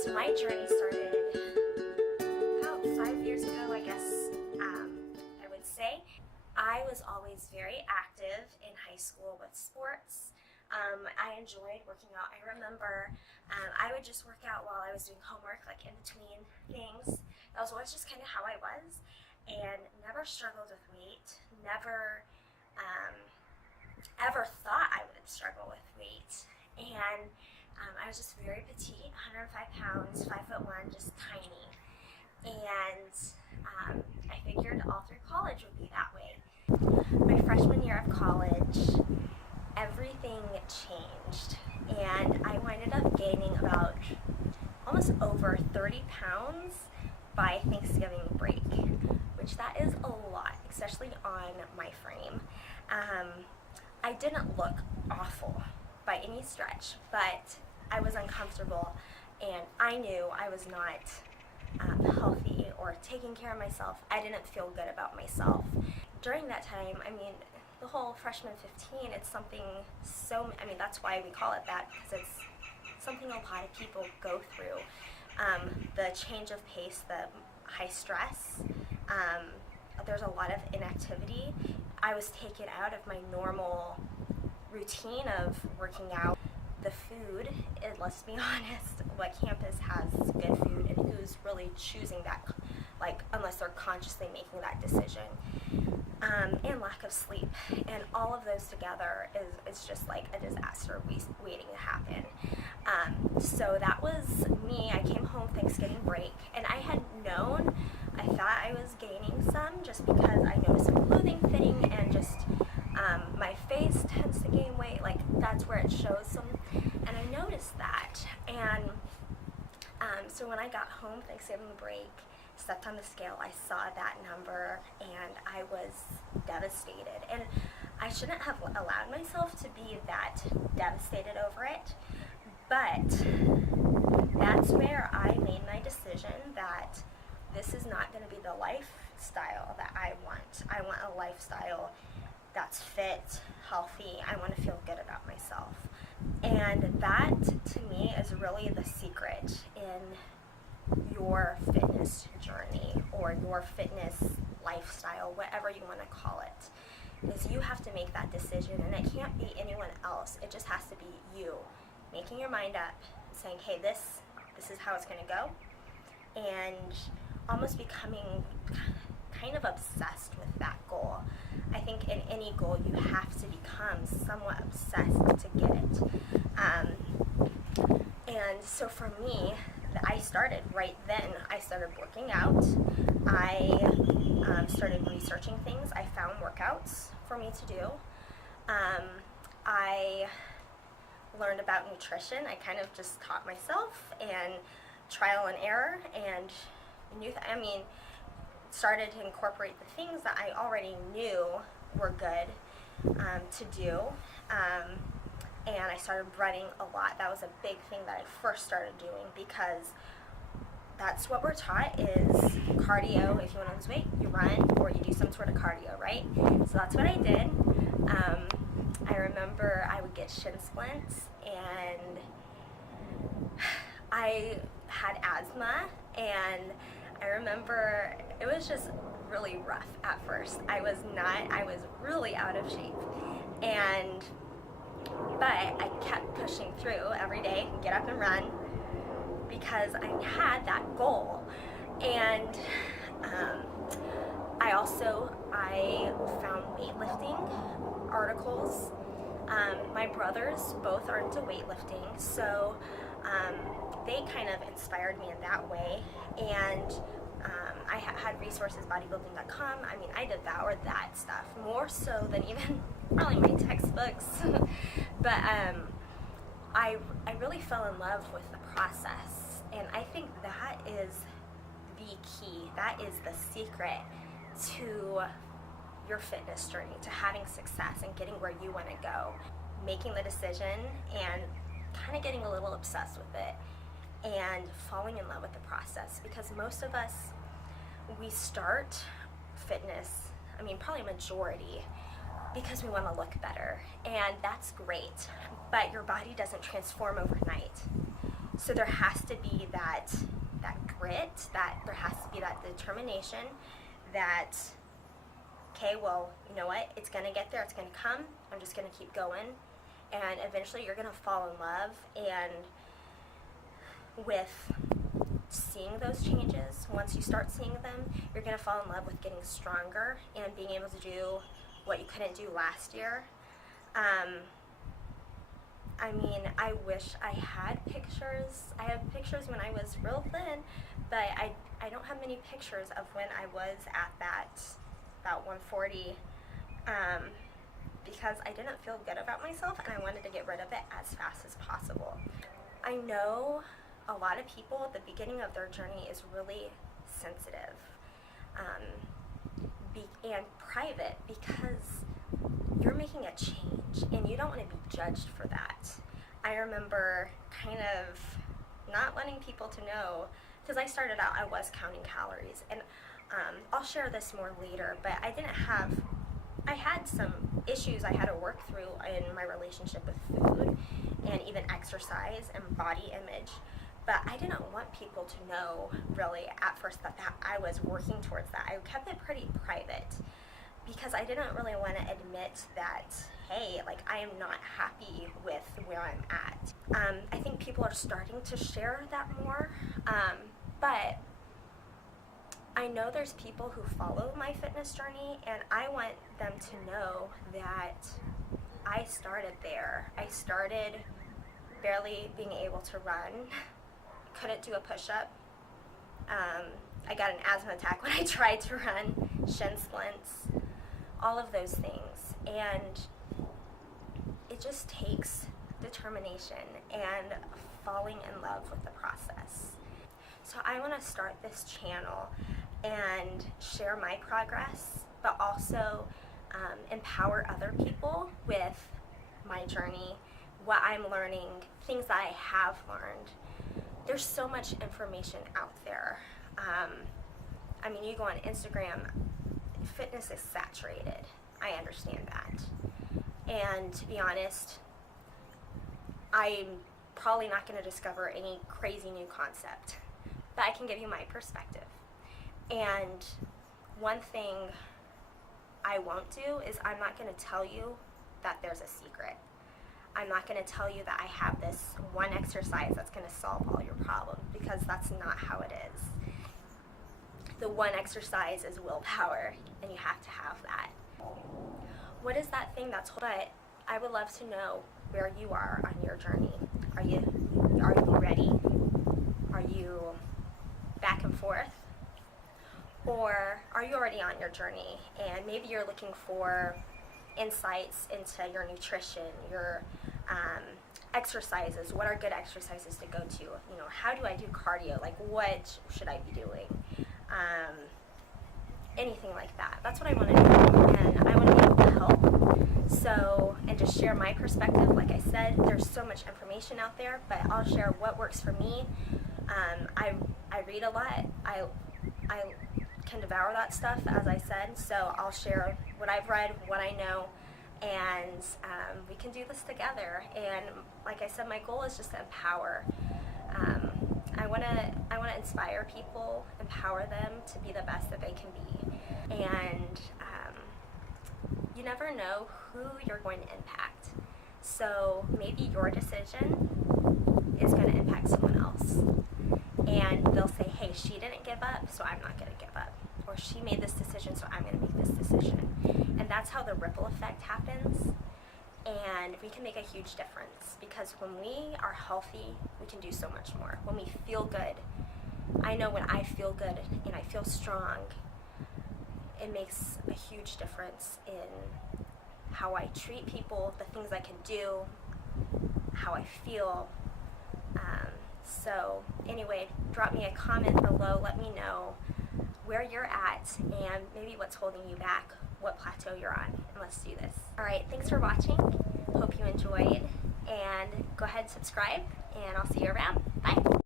So my journey started about 5 years ago, I guess. I would say. I was always very active in high school with sports. I enjoyed working out. I remember I would just work out while I was doing homework, like in between things. That was always just kind of how I was, and never struggled with weight. Never ever thought I would struggle with weight. And I was just very petite, 105 pounds, 5'1", just tiny. And I figured all through college would be that way. My freshman year of college, everything changed, and I ended up gaining about almost over 30 pounds by Thanksgiving break, which that is a lot, especially on my frame. I didn't look awful by any stretch, but I was uncomfortable, and I knew I was not healthy or taking care of myself. I didn't feel good about myself. During that time, the whole freshman 15, it's something that's why we call it that, because it's something a lot of people go through. The change of pace, the high stress, there's a lot of inactivity. I was taken out of my normal routine of working out. The food, let's be honest, what campus has good food, and who's really choosing that, unless they're consciously making that decision. And lack of sleep, and all of those together is just like a disaster waiting to happen. So that was me. I came home Thanksgiving break, and I had known, I thought I was gaining some just because I noticed some clothing fitting, and just my face tends to gain weight, that's where it shows some, and I noticed that. And so when I got home Thanksgiving break, stepped on the scale, I saw that number, and I was devastated. And I shouldn't have allowed myself to be that devastated over it, but that's where I made my decision that this is not going to be the lifestyle that I want. I want a lifestyle that's fit, healthy. I want to feel good about myself. And that, to me, is really the secret in your fitness journey or your fitness lifestyle, whatever you want to call it, is you have to make that decision, and it can't be anyone else. It just has to be you making your mind up, saying, hey, this is how it's going to go, and almost becoming kind of obsessed with that goal. I think in any goal you have to become somewhat obsessed to get it. And so for me, I started right then. I started working out. I started researching things. I found workouts for me to do. I learned about nutrition. I kind of just taught myself, and trial and error, and started to incorporate the things that I already knew were good to do. And I started running a lot. That was a big thing that I first started doing, because that's what we're taught is cardio. If you want to lose weight, you run or you do some sort of cardio, right? So that's what I did. I remember I would get shin splints, and I had asthma, and I remember it was just really rough at first. I was really out of shape, but I kept pushing through every day, get up and run, because I had that goal. And I found weightlifting articles. My brothers both are into weightlifting, so they kind of inspired me in that way. And I had resources, bodybuilding.com. I devoured that stuff more so than even probably my textbooks. But I really fell in love with the process, and I think that is the key. That is the secret to your fitness journey, to having success and getting where you want to go. Making the decision and kind of getting a little obsessed with it, and falling in love with the process, because most of us, we start fitness, probably majority, because we want to look better, and that's great, but your body doesn't transform overnight. So there has to be that grit, that there has to be that determination that, okay, well, you know what, it's going to get there, it's going to come, I'm just going to keep going, and eventually you're going to fall in love and with seeing those changes. Once you start seeing them, you're going to fall in love with getting stronger and being able to do what you couldn't do last year. I mean, I wish I had pictures. I have pictures when I was real thin, but I don't have many pictures of when I was at that 140, because I didn't feel good about myself and I wanted to get rid of it as fast as possible. I know a lot of people at the beginning of their journey is really sensitive and private, because you're making a change and you don't want to be judged for that. I remember kind of not wanting people to know, because I started out, I was counting calories, and I'll share this more later, but I had some issues I had to work through in my relationship with food and even exercise and body image. But I didn't want people to know really at first that I was working towards that. I kept it pretty private because I didn't really want to admit that, hey, like, I am not happy with where I'm at. I think people are starting to share that more, but I know there's people who follow my fitness journey, and I want them to know that I started there. I started barely being able to run, couldn't do a push-up. I got an asthma attack when I tried to run, shin splints, all of those things. And it just takes determination and falling in love with the process. So I want to start this channel and share my progress, but also empower other people with my journey, what I'm learning, things that I have learned. There's so much information out there. I mean, you go on Instagram, fitness is saturated. I understand that. And to be honest, I'm probably not going to discover any crazy new concept, but I can give you my perspective. And one thing I won't do is I'm not going to tell you that there's a secret. I'm not going to tell you that I have this one exercise that's going to solve all your problems, because that's not how it is. The one exercise is willpower, and you have to have that. What is that thing that's, but I would love to know where you are on your journey. Are you ready? Are you back and forth? Or are you already on your journey and maybe you're looking for insights into your nutrition, your exercises? What are good exercises to go to? You know, how do I do cardio? Like, what should I be doing? Anything like that. That's what I want to do, and I want to be able to help. So, and just share my perspective. Like I said, there's so much information out there, but I'll share what works for me. I read a lot. I can devour that stuff, as I said, so I'll share what I've read, what I know, and we can do this together. And like I said, my goal is just to empower. I want to inspire people, empower them to be the best that they can be. And you never know who you're going to impact. So maybe your decision is going to impact someone else. And they'll say, hey, she didn't give up, so I'm not going to give up. Or she made this decision, so I'm going to make this decision. And that's how the ripple effect happens. And we can make a huge difference, because when we are healthy, we can do so much more. When we feel good, I know when I feel good and I feel strong, it makes a huge difference in how I treat people, the things I can do, how I feel. So anyway, drop me a comment below, let me know where you're at and maybe what's holding you back, what plateau you're on, and let's do this. Alright, thanks for watching. Hope you enjoyed, and go ahead and subscribe, and I'll see you around. Bye!